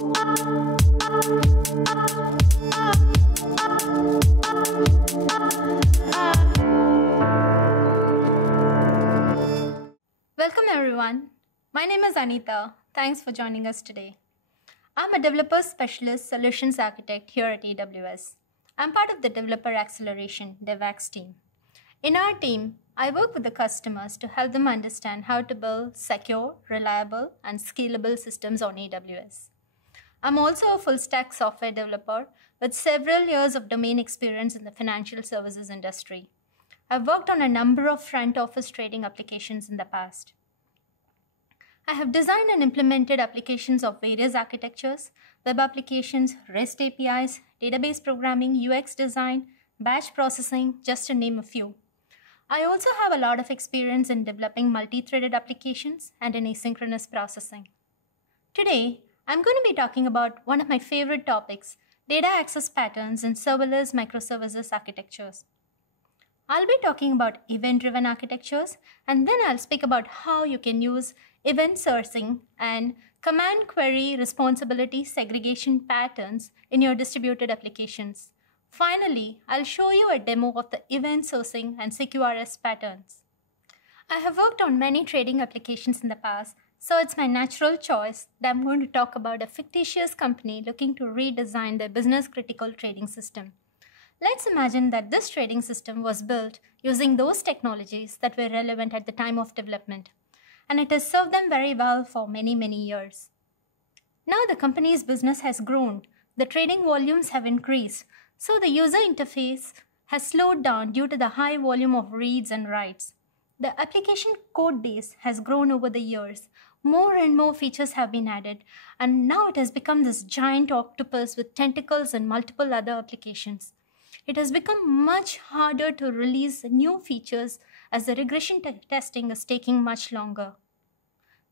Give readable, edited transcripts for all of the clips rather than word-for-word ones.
Welcome everyone. My name is Anita. Thanks for joining us today. I'm a Developer Specialist Solutions Architect here at AWS. I'm part of the Developer Acceleration DevAX team. In our team, I work with the customers to help them understand how to build secure, reliable, and scalable systems on AWS. I'm also a full-stack software developer with several years of domain experience in the financial services industry. I've worked on a number of front office trading applications in the past. I have designed and implemented applications of various architectures, web applications, REST APIs, database programming, UX design, batch processing, just to name a few. I also have a lot of experience in developing multi-threaded applications and in asynchronous processing. Today, I'm going to be talking about one of my favorite topics, data access patterns in serverless microservices architectures. I'll be talking about event-driven architectures, and then I'll speak about how you can use event sourcing and command query responsibility segregation patterns in your distributed applications. Finally, I'll show you a demo of the event sourcing and CQRS patterns. I have worked on many trading applications in the past, so it's my natural choice that I'm going to talk about a fictitious company looking to redesign their business-critical trading system. Let's imagine that this trading system was built using those technologies that were relevant at the time of development, and it has served them very well for many, many years. Now the company's business has grown, the trading volumes have increased, so the user interface has slowed down due to the high volume of reads and writes. The application code base has grown over the years. More and more features have been added, and now it has become this giant octopus with tentacles and multiple other applications. It has become much harder to release new features as the regression testing is taking much longer.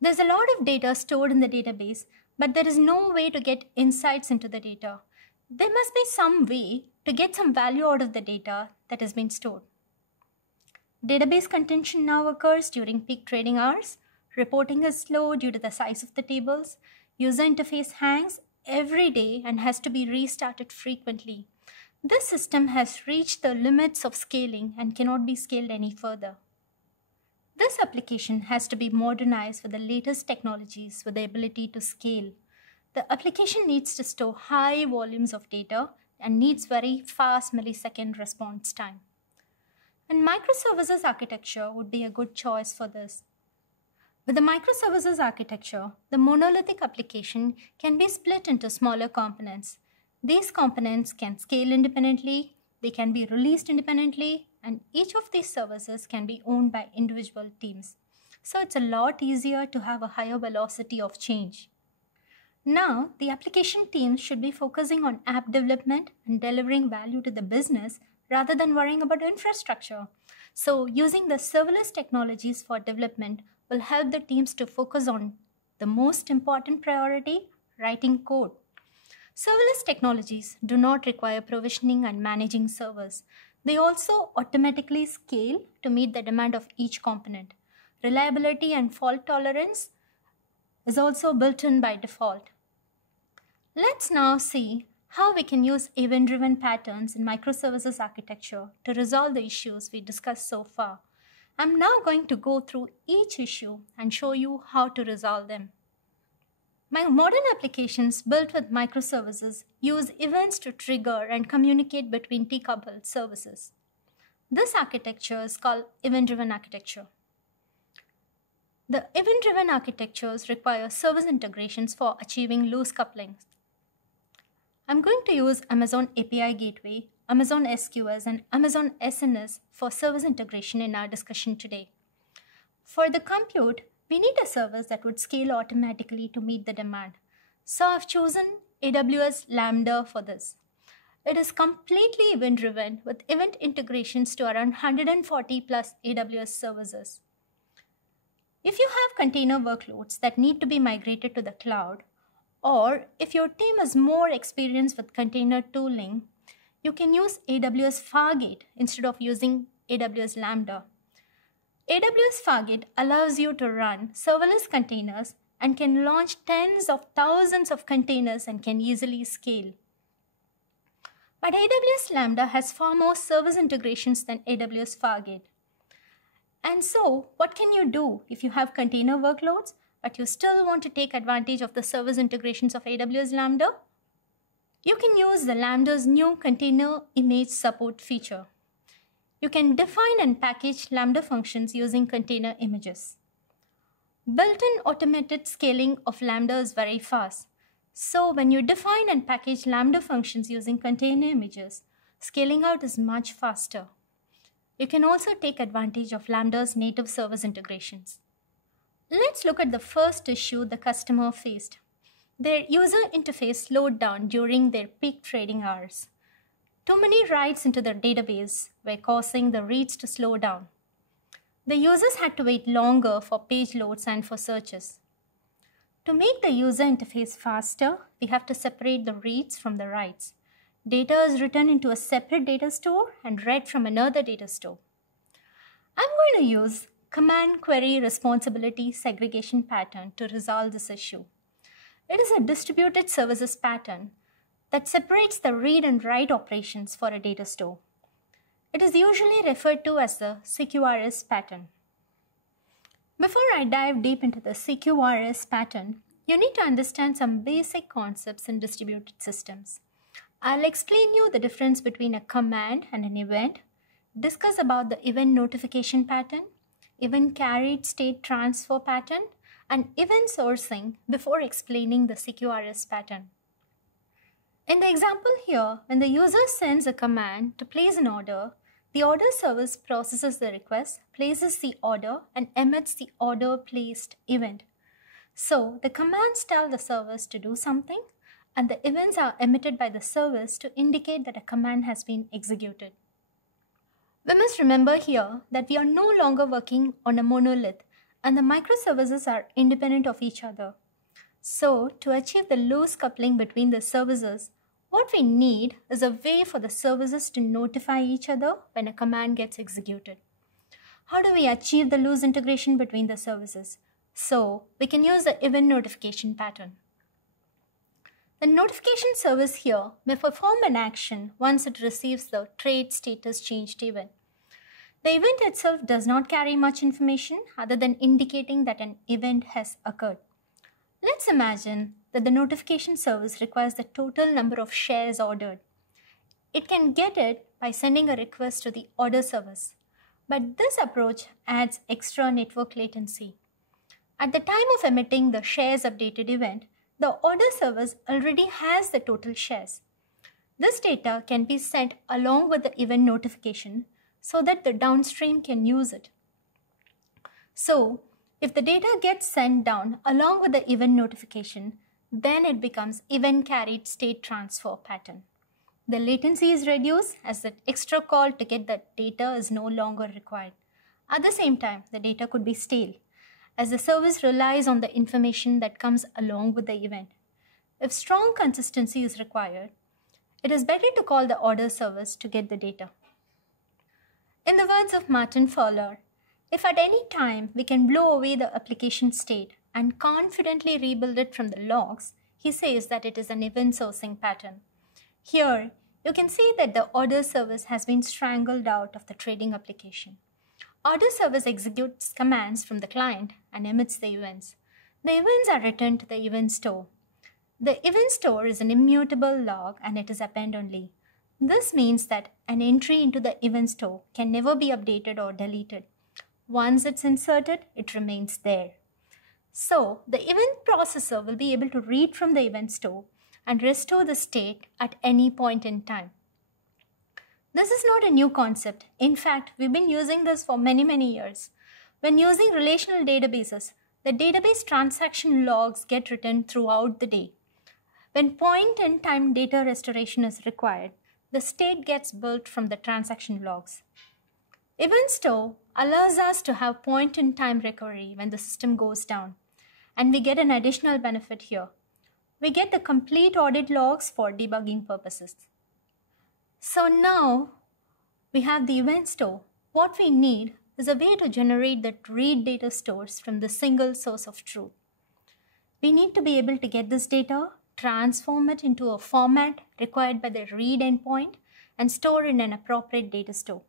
There's a lot of data stored in the database, but there is no way to get insights into the data. There must be some way to get some value out of the data that has been stored. Database contention now occurs during peak trading hours. Reporting is slow due to the size of the tables. User interface hangs every day and has to be restarted frequently. This system has reached the limits of scaling and cannot be scaled any further. This application has to be modernized with the latest technologies with the ability to scale. The application needs to store high volumes of data and needs very fast millisecond response time. And microservices architecture would be a good choice for this. With the microservices architecture, the monolithic application can be split into smaller components. These components can scale independently, they can be released independently, and each of these services can be owned by individual teams. So it's a lot easier to have a higher velocity of change. Now, the application teams should be focusing on app development and delivering value to the business rather than worrying about infrastructure. So using the serverless technologies for development will help the teams to focus on the most important priority, writing code. Serverless technologies do not require provisioning and managing servers. They also automatically scale to meet the demand of each component. Reliability and fault tolerance is also built in by default. Let's now see how we can use event-driven patterns in microservices architecture to resolve the issues we discussed so far. I'm now going to go through each issue and show you how to resolve them. My modern applications built with microservices use events to trigger and communicate between decoupled services. This architecture is called event-driven architecture. The event-driven architectures require service integrations for achieving loose couplings. I'm going to use Amazon API Gateway, Amazon SQS, and Amazon SNS for service integration in our discussion today. For the compute, we need a service that would scale automatically to meet the demand. So I've chosen AWS Lambda for this. It is completely event-driven with event integrations to around 140 plus AWS services. If you have container workloads that need to be migrated to the cloud, or if your team is more experienced with container tooling, you can use AWS Fargate instead of using AWS Lambda. AWS Fargate allows you to run serverless containers and can launch tens of thousands of containers and can easily scale. But AWS Lambda has far more service integrations than AWS Fargate. And so, what can you do if you have container workloads, but you still want to take advantage of the service integrations of AWS Lambda? You can use the Lambda's new container image support feature. You can define and package Lambda functions using container images. Built-in automated scaling of Lambda is very fast. So when you define and package Lambda functions using container images, scaling out is much faster. You can also take advantage of Lambda's native service integrations. Let's look at the first issue the customer faced. Their user interface slowed down during their peak trading hours. Too many writes into their database were causing the reads to slow down. The users had to wait longer for page loads and for searches. To make the user interface faster, we have to separate the reads from the writes. Data is written into a separate data store and read from another data store. I'm going to use command query responsibility segregation pattern to resolve this issue. It is a distributed services pattern that separates the read and write operations for a data store. It is usually referred to as the CQRS pattern. Before I dive deep into the CQRS pattern, you need to understand some basic concepts in distributed systems. I'll explain you the difference between a command and an event, discuss about the event notification pattern, event carried state transfer pattern, and event sourcing before explaining the CQRS pattern. In the example here, when the user sends a command to place an order, the order service processes the request, places the order, and emits the order placed event. So the commands tell the service to do something, and the events are emitted by the service to indicate that a command has been executed. We must remember here that we are no longer working on a monolith, and the microservices are independent of each other. So to achieve the loose coupling between the services, what we need is a way for the services to notify each other when a command gets executed. How do we achieve the loose integration between the services? So we can use the event notification pattern. The notification service here may perform an action once it receives the trade status changed event. The event itself does not carry much information other than indicating that an event has occurred. Let's imagine that the notification service requires the total number of shares ordered. It can get it by sending a request to the order service, but this approach adds extra network latency. At the time of emitting the shares updated event, the order service already has the total shares. This data can be sent along with the event notification so that the downstream can use it. So, if the data gets sent down along with the event notification, then it becomes event carried state transfer pattern. The latency is reduced as the extra call to get the data is no longer required. At the same time, the data could be stale, as the service relies on the information that comes along with the event. If strong consistency is required, it is better to call the order service to get the data. In the words of Martin Fowler, if at any time we can blow away the application state and confidently rebuild it from the logs, he says that it is an event sourcing pattern. Here, you can see that the order service has been strangled out of the trading application. Order service executes commands from the client and emits the events. The events are returned to the event store. The event store is an immutable log and it is append only. This means that an entry into the event store can never be updated or deleted. Once it's inserted, it remains there. So the event processor will be able to read from the event store and restore the state at any point in time. This is not a new concept. In fact, we've been using this for many years. When using relational databases, the database transaction logs get written throughout the day. When point-in-time data restoration is required, the state gets built from the transaction logs. Event store allows us to have point-in-time recovery when the system goes down, and we get an additional benefit here. We get the complete audit logs for debugging purposes. So now we have the event store. What we need is a way to generate the read data stores from the single source of truth. We need to be able to get this data, transform it into a format required by the read endpoint, and store in an appropriate data store.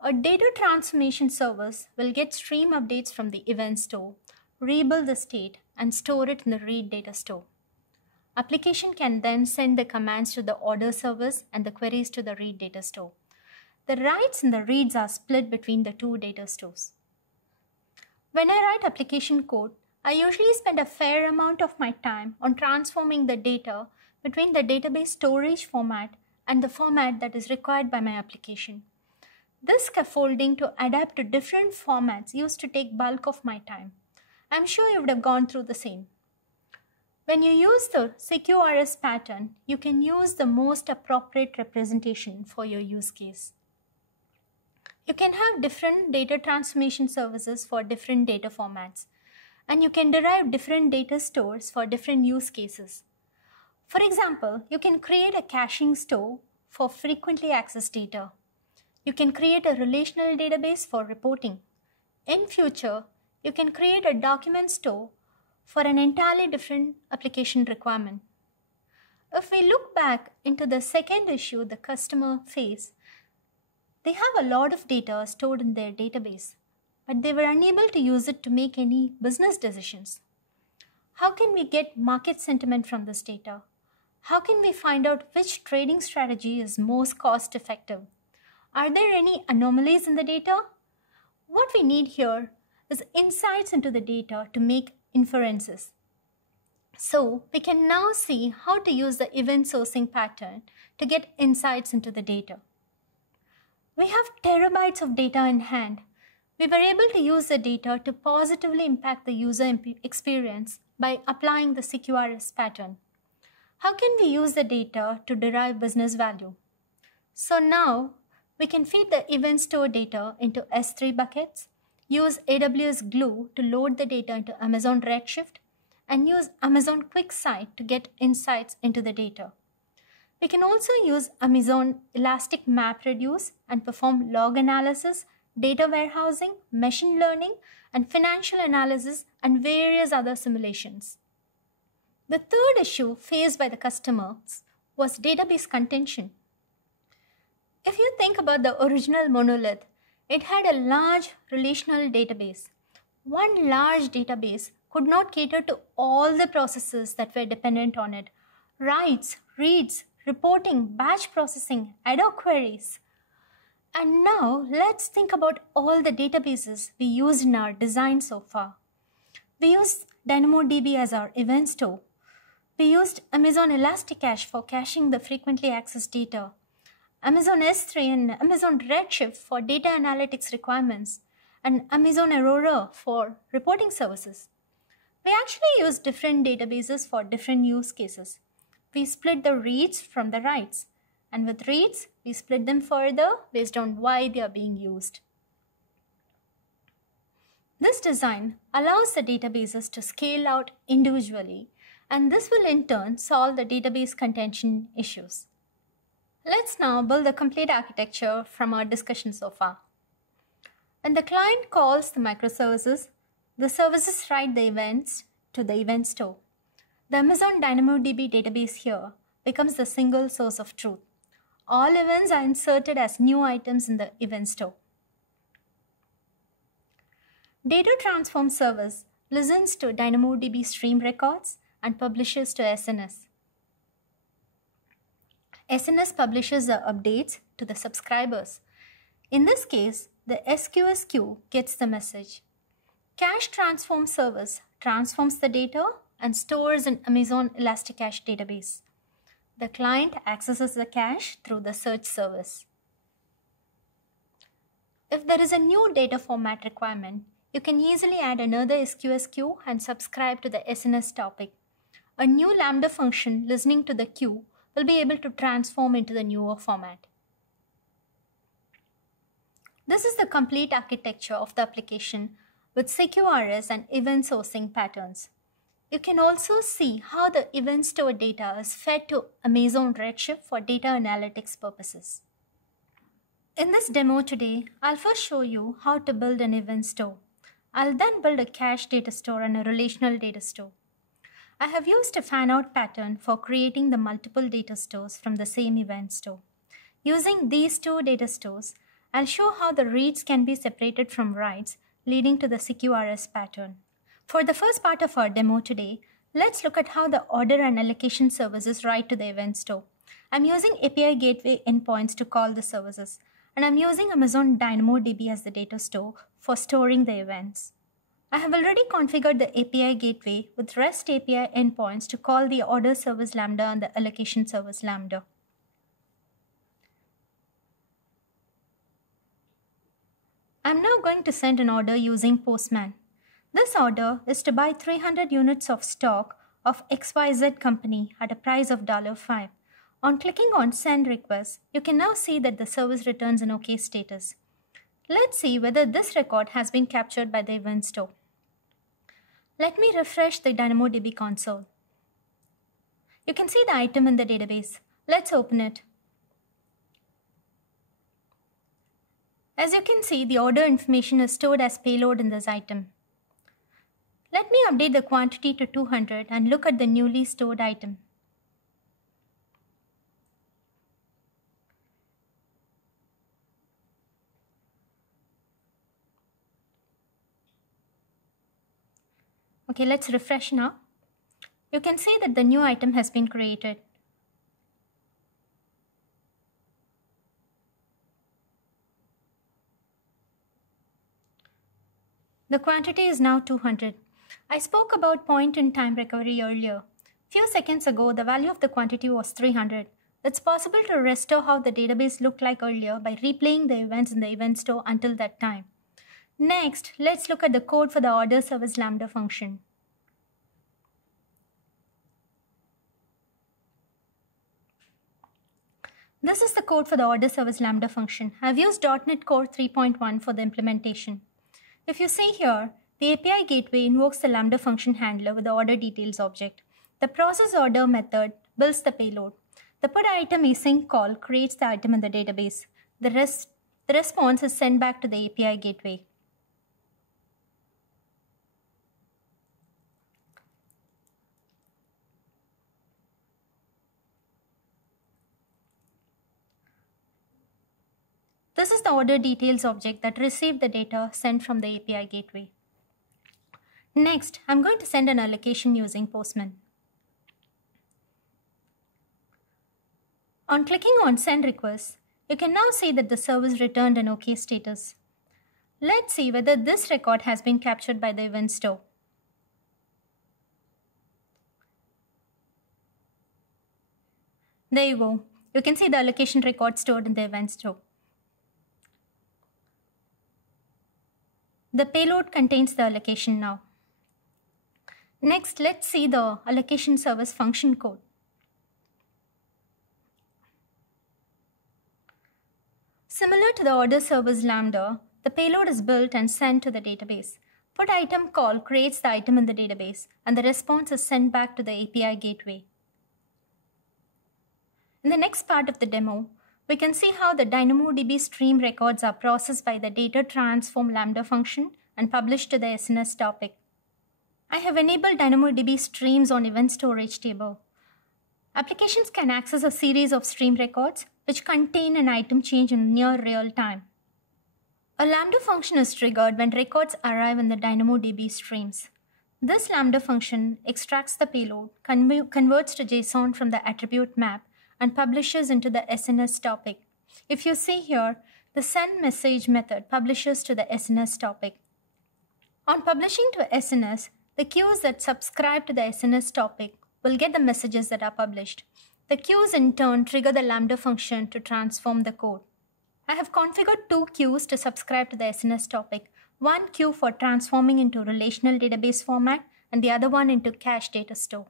A data transformation service will get stream updates from the event store, rebuild the state, and store it in the read data store. Application can then send the commands to the order service and the queries to the read data store. The writes and the reads are split between the two data stores. When I write application code, I usually spend a fair amount of my time on transforming the data between the database storage format and the format that is required by my application. This scaffolding to adapt to different formats used to take bulk of my time. I'm sure you would have gone through the same. When you use the CQRS pattern, you can use the most appropriate representation for your use case. You can have different data transformation services for different data formats, and you can derive different data stores for different use cases. For example, you can create a caching store for frequently accessed data. You can create a relational database for reporting. In future, you can create a document store for an entirely different application requirement. If we look back into the second issue the customer faced, they have a lot of data stored in their database, but they were unable to use it to make any business decisions. How can we get market sentiment from this data? How can we find out which trading strategy is most cost effective? Are there any anomalies in the data? What we need here is insights into the data to make inferences. So we can now see how to use the event sourcing pattern to get insights into the data. We have terabytes of data in hand. We were able to use the data to positively impact the user experience by applying the CQRS pattern. How can we use the data to derive business value? So now we can feed the event store data into S3 buckets, use AWS Glue to load the data into Amazon Redshift, and use Amazon QuickSight to get insights into the data. We can also use Amazon Elastic MapReduce and perform log analysis, data warehousing, machine learning, and financial analysis, and various other simulations. The third issue faced by the customers was database contention. If you think about the original monolith, it had a large relational database. One large database could not cater to all the processes that were dependent on it. Writes, reads, reporting, batch processing, ad hoc queries. And now let's think about all the databases we used in our design so far. We used DynamoDB as our event store. We used Amazon ElastiCache for caching the frequently accessed data, Amazon S3 and Amazon Redshift for data analytics requirements, and Amazon Aurora for reporting services. We actually use different databases for different use cases. We split the reads from the writes, and with reads, we split them further based on why they are being used. This design allows the databases to scale out individually, and this will in turn solve the database contention issues. Let's now build the complete architecture from our discussion so far. When the client calls the microservices, the services write the events to the event store. The Amazon DynamoDB database here becomes the single source of truth. All events are inserted as new items in the event store. Data Transform Service listens to DynamoDB stream records and publishes to SNS. SNS publishes the updates to the subscribers. In this case, the SQS queue gets the message. Cache Transform Service transforms the data and stores in Amazon ElastiCache database. The client accesses the cache through the search service. If there is a new data format requirement, you can easily add another SQS queue and subscribe to the SNS topic. A new Lambda function listening to the queue will be able to transform into the newer format. This is the complete architecture of the application with CQRS and event sourcing patterns. You can also see how the event store data is fed to Amazon Redshift for data analytics purposes. In this demo today, I'll first show you how to build an event store. I'll then build a cache data store and a relational data store. I have used a fan-out pattern for creating the multiple data stores from the same event store. Using these two data stores, I'll show how the reads can be separated from writes, leading to the CQRS pattern. For the first part of our demo today, let's look at how the order and allocation services write to the event store. I'm using API Gateway endpoints to call the services, and I'm using Amazon DynamoDB as the data store for storing the events. I have already configured the API Gateway with REST API endpoints to call the order service Lambda and the allocation service Lambda. I'm now going to send an order using Postman. This order is to buy 300 units of stock of XYZ company at a price of $5. On clicking on Send Request, you can now see that the service returns an OK status. Let's see whether this record has been captured by the event store. Let me refresh the DynamoDB console. You can see the item in the database. Let's open it. As you can see, the order information is stored as payload in this item. Let me update the quantity to 200 and look at the newly stored item. Okay, let's refresh now. You can see that the new item has been created. The quantity is now 200. I spoke about point-in-time recovery earlier. Few seconds ago, the value of the quantity was 300. It's possible to restore how the database looked like earlier by replaying the events in the event store until that time. Next, let's look at the code for the order service Lambda function. This is the code for the order service Lambda function. I've used .NET Core 3.1 for the implementation. If you see here, the API gateway invokes the Lambda function handler with the order details object. The process order method builds the payload. The put item async call creates the item in the database. The response is sent back to the API gateway. This is the order details object that received the data sent from the API gateway. Next, I'm going to send an allocation using Postman. On clicking on Send Request, you can now see that the service returned an OK status. Let's see whether this record has been captured by the event store. There you go. You can see the allocation record stored in the event store. The payload contains the allocation now. Next, let's see the allocation service function code. Similar to the order service Lambda, the payload is built and sent to the database. Put item call creates the item in the database, and the response is sent back to the API gateway. In the next part of the demo, we can see how the DynamoDB stream records are processed by the data transform Lambda function and published to the SNS topic. I have enabled DynamoDB streams on event storage table. Applications can access a series of stream records which contain an item change in near real time. A Lambda function is triggered when records arrive in the DynamoDB streams. This Lambda function extracts the payload, converts to JSON from the attribute map, and publishes into the SNS topic. If you see here, the send message method publishes to the SNS topic. On publishing to SNS, the queues that subscribe to the SNS topic will get the messages that are published. The queues in turn trigger the Lambda function to transform the code. I have configured two queues to subscribe to the SNS topic. One queue for transforming into relational database format and the other one into cache data store.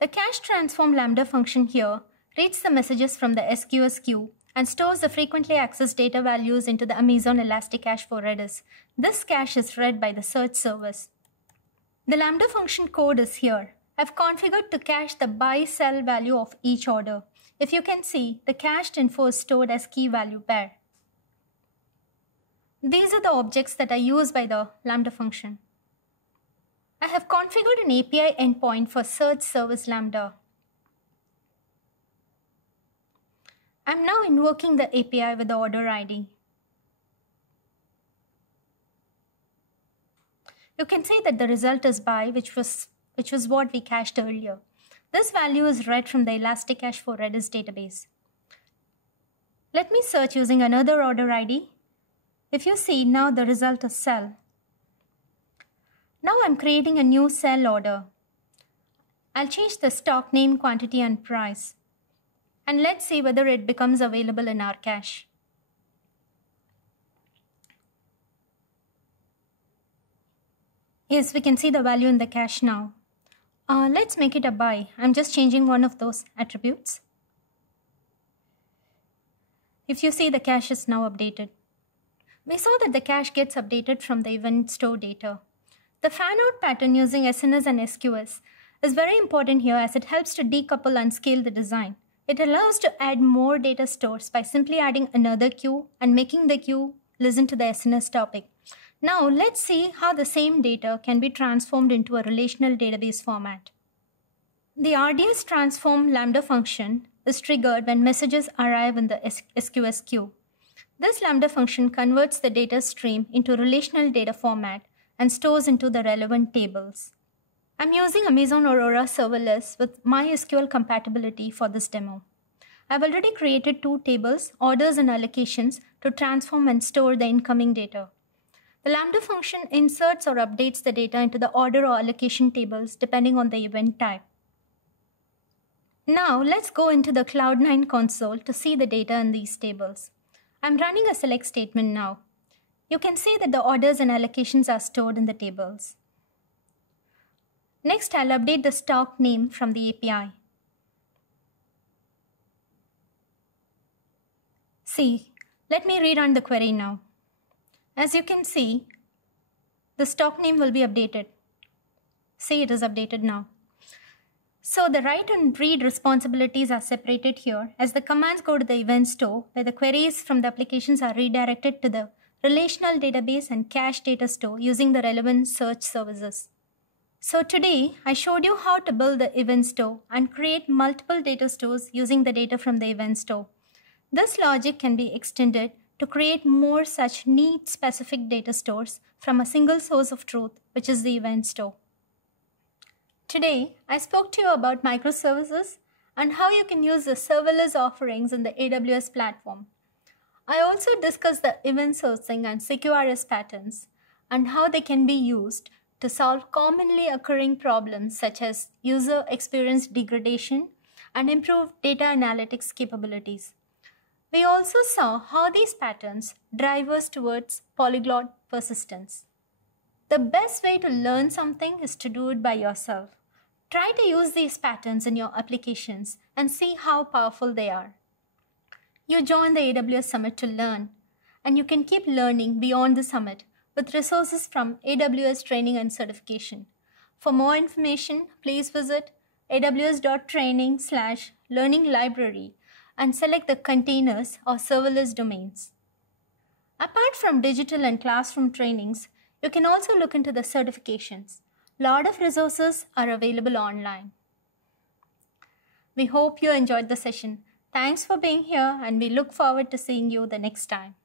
The cache transform Lambda function here reads the messages from the SQS queue and stores the frequently accessed data values into the Amazon Elasticache for Redis. This cache is read by the search service. The Lambda function code is here. I've configured to cache the buy sell value of each order. If you can see, the cached info is stored as key value pair. These are the objects that are used by the Lambda function. I have configured an API endpoint for search service Lambda. I'm now invoking the API with the order ID. You can see that the result is by, which was what we cached earlier. This value is read from the Elasticache for Redis database. Let me search using another order ID. If you see, now the result is cell. Now I'm creating a new cell order. I'll change the stock name, quantity, and price. And let's see whether it becomes available in our cache. Yes, we can see the value in the cache now. Let's make it a by. I'm just changing one of those attributes. If you see, the cache is now updated. We saw that the cache gets updated from the event store data. The fan-out pattern using SNS and SQS is very important here as it helps to decouple and scale the design. It allows to add more data stores by simply adding another queue and making the queue listen to the SNS topic. Now let's see how the same data can be transformed into a relational database format. The RDS transform Lambda function is triggered when messages arrive in the SQS queue. This Lambda function converts the data stream into relational data format and stores into the relevant tables. I'm using Amazon Aurora Serverless with MySQL compatibility for this demo. I've already created two tables, orders and allocations, to transform and store the incoming data. The Lambda function inserts or updates the data into the order or allocation tables depending on the event type. Now let's go into the Cloud9 console to see the data in these tables. I'm running a select statement now. You can see that the orders and allocations are stored in the tables. Next, I'll update the stock name from the API. See, let me rerun the query now. As you can see, the stock name will be updated. See, it is updated now. So the write and read responsibilities are separated here as the commands go to the event store where the queries from the applications are redirected to the relational database and cache data store using the relevant search services. So today, I showed you how to build the event store and create multiple data stores using the data from the event store. This logic can be extended to create more such need-specific data stores from a single source of truth, which is the event store. Today, I spoke to you about microservices and how you can use the serverless offerings in the AWS platform. I also discussed the event sourcing and CQRS patterns and how they can be used to solve commonly occurring problems such as user experience degradation and improve data analytics capabilities. We also saw how these patterns drive us towards polyglot persistence. The best way to learn something is to do it by yourself. Try to use these patterns in your applications and see how powerful they are. You join the AWS Summit to learn, and you can keep learning beyond the summit with resources from AWS Training and Certification. For more information, please visit aws.training/learning library and select the containers or serverless domains. Apart from digital and classroom trainings, you can also look into the certifications. A lot of resources are available online. We hope you enjoyed the session. Thanks for being here, and we look forward to seeing you the next time.